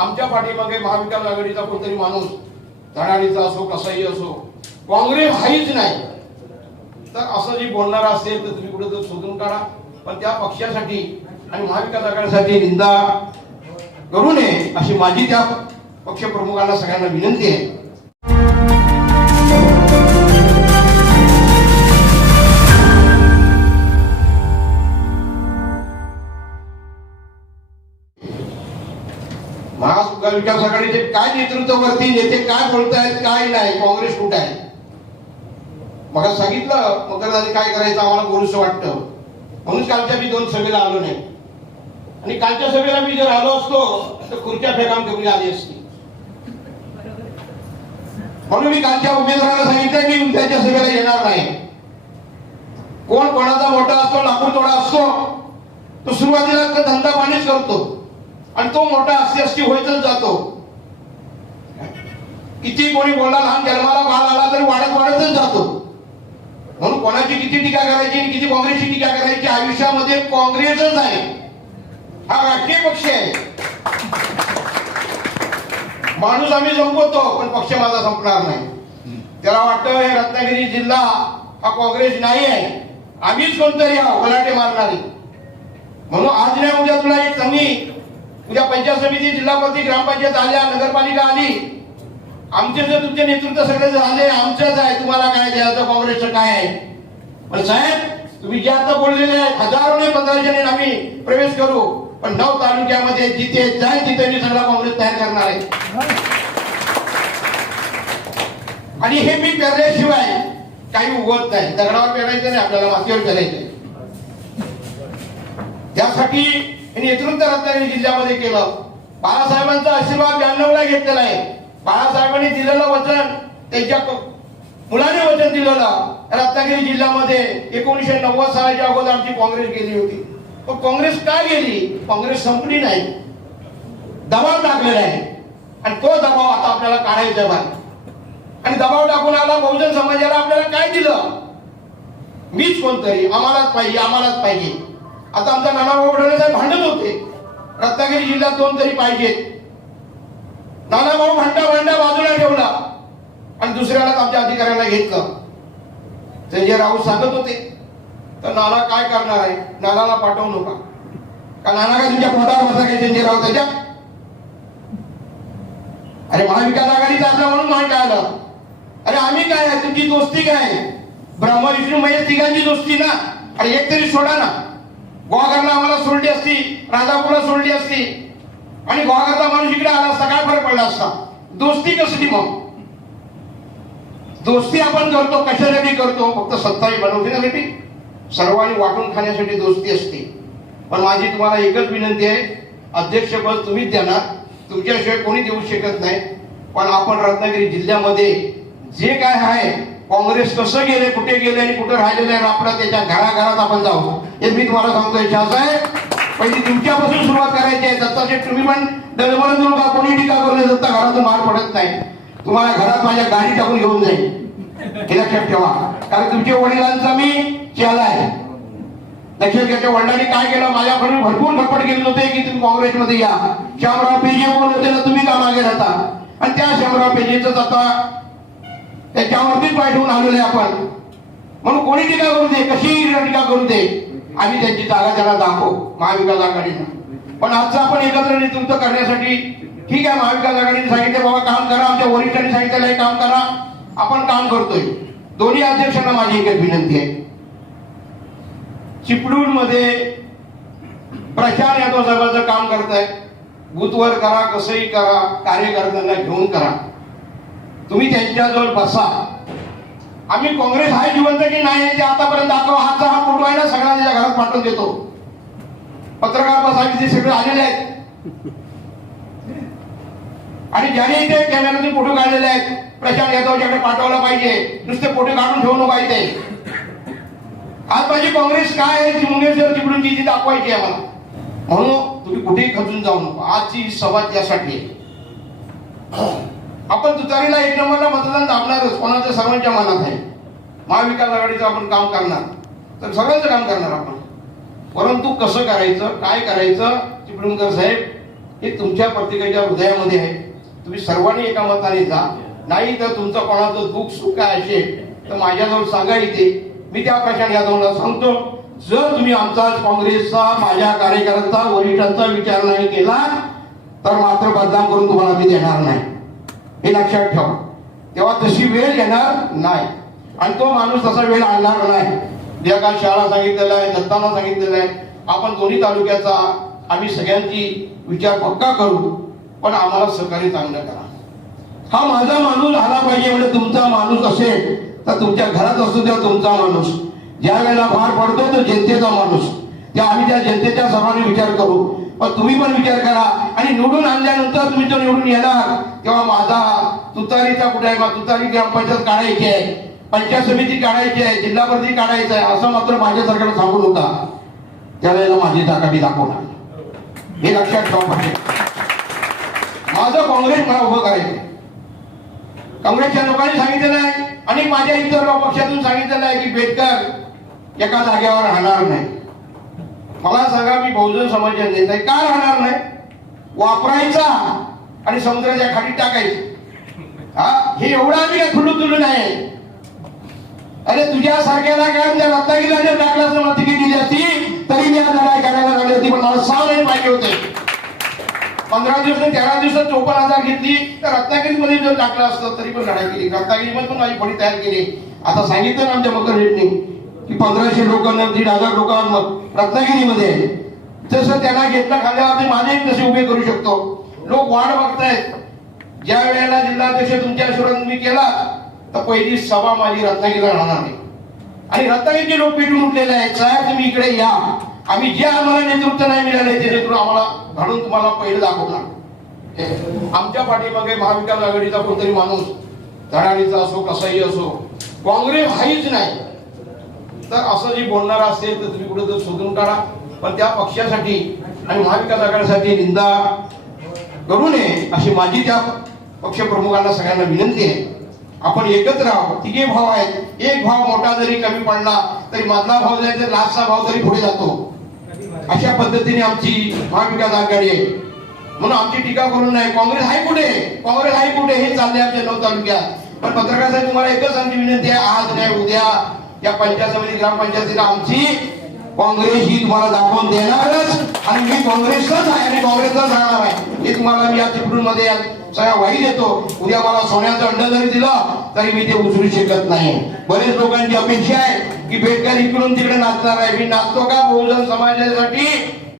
आमच्या पाठीमागे महाविकास आघाडीचा कोणतरी माणूस धडाडीचा असो कसाही असो काँग्रेस हाहीच नाही. तर असं जे बोलणार असेल तर तुम्ही कुठे शोधून काढा. पण त्या पक्षासाठी आणि महाविकास आघाडीसाठी निंदा करू नये अशी माझी त्या पक्षप्रमुखांना सगळ्यांना विनंती आहे. महाविकास आघाडीचे काय नेतृत्वावरती नेते काय बोलतायत काय नाही काँग्रेस कुठे आहे? मग सांगितलं मग काय करायचं आम्हाला बोलूस वाटतं. म्हणून कालच्या मी दोन सभेला आलो नाही. आणि कालच्या सभेला मी जर आलो असतो तर खुर्च्या फेकाम कमी आली असती. म्हणून मी कालच्या उमेदवाराला सांगितलं मी उद्याच्या सभेला येणार नाही. कोण कोणाचा मोठा असतो लाकूड तोडा असतो तो सुरुवातीला धंदा पाणीच करतो. आणि तो मोठा असती असती होईतच जातो. किती कोणी बोलला लहान जन्माला बाळ आला तरी वाढत वाढतच जातो. म्हणून कोणाची किती टीका करायची आणि किती काँग्रेसची टीका करायची आयुष्यामध्ये काँग्रेसच आहे. हा राष्ट्रीय पक्ष आहे. माणूस आम्ही संपवतो पण पक्ष माझा संपणार नाही. त्याला वाटतं हे रत्नागिरी जिल्हा हा काँग्रेस नाही आहे. आम्हीच कोणतरी हा गलाटे मारणारी. म्हणून आज नाही उद्या तुला एक चांगली उद्या पंचायत समिती जिल्हापती ग्रामपंचायत आल्या नगरपालिका आली. आमचे जर तुमचे नेतृत्व सगळे झाले आमचंच आहे. तुम्हाला काय द्यायचं? काँग्रेसचं काय आहे? पण साहेब तुम्ही जे आता बोललेले आहेत पंधरा पंधराशे आम्ही प्रवेश करू. पण नऊ तालुक्यामध्ये जिथे जाय तिथे मी सगळा काँग्रेस तयार करणार आहे. आणि हे मी पेरल्याशिवाय काही उगवत नाही. दगडावर पेरायचं नाही आपल्याला मातीवर पेरायचं त्यासाठी नेतृत्व रत्नागिरी जिल्ह्यामध्ये केलं. बाळासाहेबांचा आशीर्वाद ब्याण्णवला घेतलेला आहे. बाळासाहेबांनी दिलेलं वचन त्यांच्या मुलाने वचन दिलेलं. रत्नागिरी जिल्ह्यामध्ये एकोणीसशे नव्वद सालाच्या अगोदर आमची काँग्रेस गेली होती. पण काँग्रेस का गेली? काँग्रेस संपली नाही. दबाव टाकलेला आहे. आणि तो दबाव आता आपल्याला काढायचा आहे. बाहेर आणि दबाव टाकून आला बहुजन समाजाला आपल्याला काय दिलं? मीच कोणतरी आम्हालाच पाहिजे आम्हालाच पाहिजे. आता आमचा नानाभाऊ पडवले साहेब भांडत होते. रत्नागिरी जिल्ह्यात दोन तरी पाहिजेत नानाभाऊ भांडा भांडा बाजूला ठेवला. आणि दुसऱ्यालाच आमच्या अधिकाऱ्यांना घेतलं. संजय राऊत सांगत होते. तर नाना काय करणार आहे? नानाला पाठवू नका. का नाना का तुमच्या पोटावर बसा काय संजय राऊत त्याच्या अरे महाविकास आघाडीचा असला म्हणून माहिती आलं अरे आम्ही काय आहे? तुमची दोस्ती काय आहे? विष्णू महेश तिघांची दोस्ती ना? अरे एक तरी सोडा ना. गोवागरला आम्हाला सोडली असती राजापूरला सोडली असती. आणि गोवागरचा माणूस इकडे आला असता काय फरक पडला असता. दोस्ती कसली मग? दोस्ती आपण करतो कशासाठी करतो फक्त सत्ताही बनवण्यासाठी सर्वांनी वाटून खाण्यासाठी दोस्ती असते. पण माझी तुम्हाला एकच विनंती आहे अध्यक्षपद तुम्हीच देणार. तुमच्याशिवाय कोणी देऊ शकत नाही. पण आपण रत्नागिरी जिल्ह्यामध्ये जे काय आहे काँग्रेस कसं गेले कुठे गेले आणि कुठे राहिलेलं आहे आपलं त्याच्या घराघरात आपण जाऊ. हे मी तुम्हाला सांगतो इच्छा आहे. पहिली तुमच्यापासून सुरुवात करायची आहे. दत्ताचे तुम्ही पण डळमळ देऊ का कोणी टीका करून दत्ता घरातून बाहेर पडत नाही. तुम्हाला घरात माझ्या गाडी टाकून घेऊन जाईल. हे लक्षात ठेवा. कारण तुमच्या वडिलांचा मी चेला आहे. लक्षात घ्यायच्या वडिलांनी काय केलं? माझ्याकडून भरपूर खटपट केले होते की तुम्ही काँग्रेसमध्ये या. श्यामराव पेजे कोण होते ना तुम्ही का मागे राहता? आणि त्या श्यामराव पेजेच आता त्याच्यावरतीच पाय ठेवून आलेलो आहे आपण. म्हणून कोणी टीका करू दे? कशी टीका करू दे? आम्ही त्यांची जागा त्याला दाखवू महाविकास आघाडीनं पण आजचं आपण एकत्र नेतृत्व करण्यासाठी ठीक आहे महाविकास आघाडीने सांगितलं बाबा काम करा आमच्या वरिष्ठांनी सांगितलेलं आहे काम करा. आपण काम करतोय. दोन्ही अध्यक्षांना माझी एक विनंती आहे. चिपळूणमध्ये प्रचार यादव साहेबांचं काम करताय. बुथवर करा कसंही करा कार्यकर्त्यांना घेऊन करा. तुम्ही त्यांच्याजवळ बसा. आम्ही काँग्रेस आहे जिवंत की नाही आहे ते आतापर्यंत आता हातचा हा फोटो आहे ना? सगळ्या त्याच्या घरात पाठवून देतो. पत्रकार बसायचे ते सगळे आलेले आहेत. आणि ज्याने इथे कॅमेऱ्यातून फोटो काढलेले आहेत प्रशांत यादवच्याकडे पाठवला पाहिजे नुसते फोटो काढून ठेवू पाहिजे इथे. आज माझी काँग्रेस काय आहे ती मुंगेश्वर चिपळूणची ती दाखवायची आहे मला म्हणून तुम्ही कुठेही खचून जाऊ नको. आजची सभा त्यासाठी आहे. आपण तुतारीला एक नंबरला मतदान दाबणारच कोणाचं सर्वांच्या मनात आहे. महाविकास आघाडीचं आपण काम करणार तर सगळ्यांचं काम करणार आपण. परंतु कसं करायचं काय करायचं चिपळूणकर साहेब हे तुमच्या प्रत्येकाच्या हृदयामध्ये आहे. तुम्ही सर्वांनी एका मताने जा. नाही तर तुमचं कोणाचं दुःख सुख काय असेल तर माझ्याजवळ सांगा इथे. मी त्या प्रकारे यादवला सांगतो. जर तुम्ही आमचा काँग्रेसचा माझ्या कार्यकर्त्यांचा वरिष्ठांचा विचार नाही केला तर मात्र बदनाम करून तुम्हाला मी देणार नाही. हे लक्षात ठेवा. तेव्हा तशी वेळ येणार नाही. आणि तो माणूस तसा वेळ आणणार नाही. ज्या शाळा सांगितलेला आहे दत्ताला सांगितलेलं आहे. आपण दोन्ही तालुक्याचा आम्ही सगळ्यांची विचार पक्का करू पण आम्हाला सहकार्य चांगलं करा. हा माझा माणूस आला पाहिजे म्हणजे तुमचा माणूस असेल तर तुमच्या घरात असतो तेव्हा तुमचा माणूस. ज्या वेळेला भार पडतो तो जनतेचा माणूस. त्या आम्ही त्या जनतेच्या सर्वांनी विचार करू पण तुम्ही पण विचार करा. आणि निवडून आणल्यानंतर तुम्ही तो निवडून येणार. तेव्हा माझा तुतारीचा कुठे आहे? तुतारी ग्रामपंचायत काढायची आहे. पंचायत समिती काढायची आहे. जिल्हा परिषद काढायचं आहे. असं मात्र माझ्या सरकारला सांगू होता. त्यावेळेला माझी ताकदी दाखवणार हे लक्षात ठेवा पाहिजे माझं काँग्रेस मला उभं करायचं काँग्रेसच्या लोकांनी सांगितलेलं आहे. आणि माझ्या इतर पक्षातून सांगितलेलं आहे की बेटकर एका जागेवर राहणार नाही. मला सांगा मी बहुजन समाजाचा नेता आहे. का राहणार नाही? वापरायचा आणि समुद्राच्या खाली टाकायचं. हा? हे एवढं आम्ही काय खुलू तुलू नाही अरे तुझ्या सारख्याला काय त्या रत्नागिरीला जर टाकलं असतं मला तिकीट दिली असती तरी मी आज लढाई करायला लागली होती पण मला सहा महिने पाहिजे होते. पंधरा दिवस तेरा दिवसात चोपन्न हजार घेतली. तर रत्नागिरीमध्ये जर टाकलं असतं तरी पण लढाई केली. रत्नागिरीमध्ये पण माझी फळी तयार केली. आता सांगितलं ना आमच्या मकर रेटने की पंधराशे लोकांना दीड हजार लोकांना रत्नागिरीमध्ये आहे. तसं त्यांना घेतलं खाल्ल्यावरती माझे तसे उभे करू शकतो. लोक वाढ बघतायत. ज्या वेळेला जिल्हाध्यक्ष तुमच्या सुरात मी केला तर पहिली सभा माझी रत्नागिरीला राहणार नाही. आणि रत्नागिरीचे लोक पेटून उठलेले आहेत. साहेब तुम्ही इकडे या. आम्ही जे आम्हाला नेतृत्व नाही मिळाले ते नेतृत्व आम्हाला घालून तुम्हाला पहिलं दाखवणार. आमच्या पाठीमागे महाविकास आघाडीचा कोणतरी माणूस धडाडीचा असो कसाही असो काँग्रेस हाहीच नाही. तर असं जे बोलणार असेल तर तुम्ही कुठे तर शोधून काढा. पण त्या पक्षासाठी आणि महाविकास आघाडीसाठी निंदा करू नये अशी माझी त्या पक्षप्रमुखांना सगळ्यांना विनंती आहे. आपण एकत्र आहोत. तिघे भाव आहेत. एक भाव मोठा जरी कमी पडला तरी मधला भाव जायचा लास्टचा भाव जरी पुढे जातो. अशा पद्धतीने आमची महाविकास आघाडी आहे. म्हणून आमची टीका करून नाही काँग्रेस आहे कुठे? काँग्रेस आहे कुठे? हे चालले आमच्या नऊ तालुक्यात. पण पत्रकार साहेब तुम्हाला एकच आमची विनंती आहे. आज नाही उद्या या पंचायत समिती ग्रामपंचायतीला आमची काँग्रेस ही तुम्हाला दाखवून देणारच. आणि मी काँग्रेसलाच आहे आणि काँग्रेसला राहणार आहे. हे तुम्हाला मी या चिपळूणमध्ये सगळ्या वाई देतो. उद्या मला सोन्याचं अंड जरी दिलं तरी मी ते उचलू शकत नाही. बरेच लोकांची अपेक्षा आहे की बेटकर इकडून तिकडे नाचणार आहे. मी नाचतो का? बहुजन समाजासाठी